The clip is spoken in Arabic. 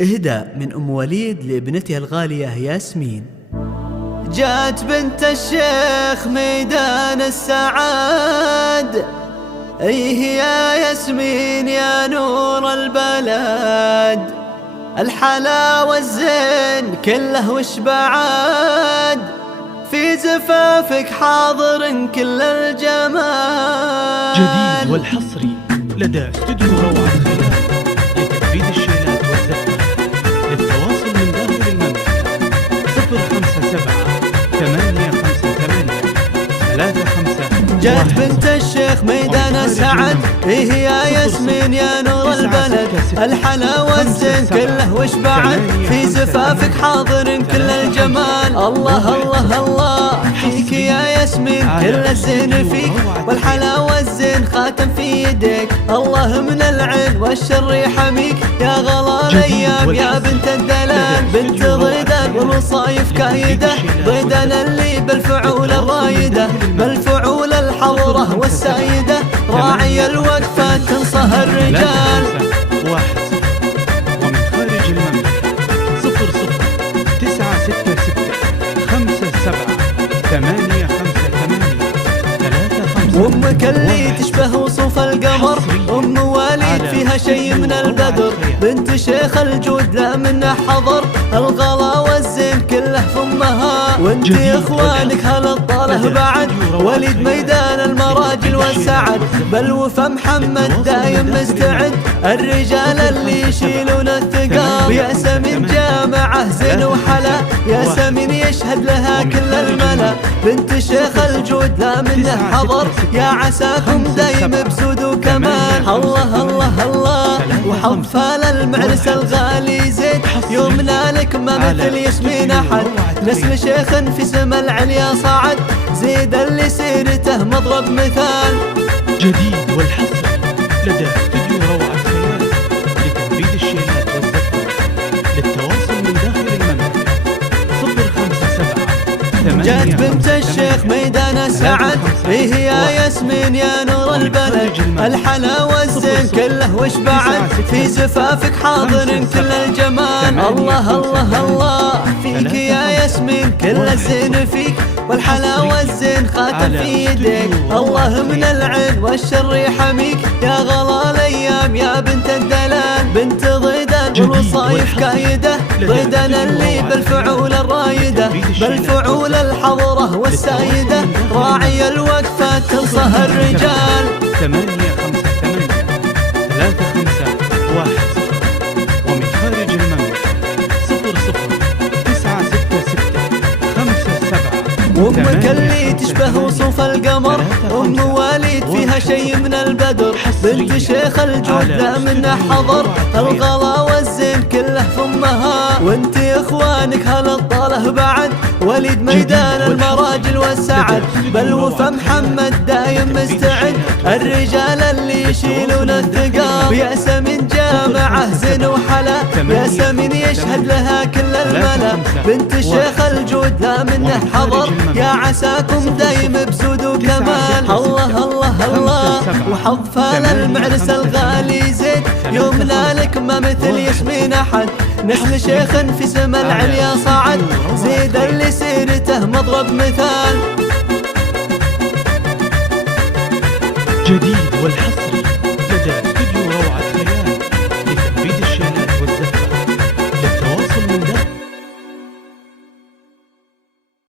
إهداء من أم وليد لابنتها الغالية ياسمين. جات بنت الشيخ ميدان السعاد، ايه يا ياسمين يا نور البلد، الحلا والزين كله وش بعاد، في زفافك حاضر كل الجمال. جديد والحصري لدى استوديو روعة خيال لتنفيذ الشيلات والزفة. للتواصل من داخل المملكة 057 858 جات بنت الشيخ ميدان السعد، ايه يا ياسمين يا نور البلد، الحلا والزين كله وش بعد، في زفافك حاضر كل الجمال. الله الله الله فيك يا ياسمين كل الزين فيك، والحلا والزين خاتم في يديك، الله من العين والشر يحميك، يا غلا الايام يا بنت الدلال، بنت ضيدان والوصايف كايده، ضيدان اللي بالفعول الرايده، بالفعول الحضره والسايده، راعي الوقفه تنصه الرجال. 1 ومن خارج المملكة 00966 57 858 35. أمك اللي تشبه وصوف القمر، أم وليد فيها شي من البدر، بنت شيخ الجود لا منه حضر، الغلا والزين كله فمها، وانت اخوانك هل الطاله بعد، وليد ميدان المراجل والسعد، بل وفا محمد دايم مستعد، الرجال اللي يشيلون الثقاب، ياسمين جامعه زين وحلا، ياسمين يشهد لها كل الملا، بنت شيخ الجود لا منه حضر، يا عساكم دايم بسود وكمال. الله الله الله وحظ فال المعرس الغالي زين، يومنا لك ما مثل ياسمين احد، نسل شيخ في سما العليا صعد، زيد اللي سيرته مضرب مثال. جديد والحصري لدى استوديو روعة خيال لتنفيذ الشيلات والزفة. للتواصل من داخل المملكة 057 جات بنت الشيخ ميدان السعد، ايه يا ياسمين يا نور البلد، الحلا والزين كله وش بعد، في زفافك حاضر كل الجمال. الله الله الله فيك يا ياسمين كل الزين فيك، والحلا والزين خاتم في يديك، الله من العين والشر يحميك، يا غلا الايام يا بنت الدلال، بنت ضيدان والوصايف كايده، ضيدان اللي بالفعول الرايده، بالفعول الحضره والسايده، راعي الوقفه تنصه الرجال. 858 3510 ومن خارج المملكة 00966 57. أمك اللي تشبه وصوف القمر، أم وليد فيها شي من البدر، بنت شيخ الجود لا منه حضر، الغلا والزين كله فمها، وانت اخوانك هل الطاله بعد، وليد ميدان المراجل والسعد، بل وفا محمد دايم مستعد، الرجال اللي يشيلون الثقاب، ياسمين جامعه زين وحلا، ياسمين يشهد لها كل الملا، بنت شيخ الجود لا منه حضر، يا عساكم دايم بسود وكمال. الله الله الله وحظ فال المعرس الغالي زين، يومنا لك ما مثل ياسمين احد، نسل شيخ في سما العليا صعد، زيد اللي سيرته مضرب مثال. جديد والحصري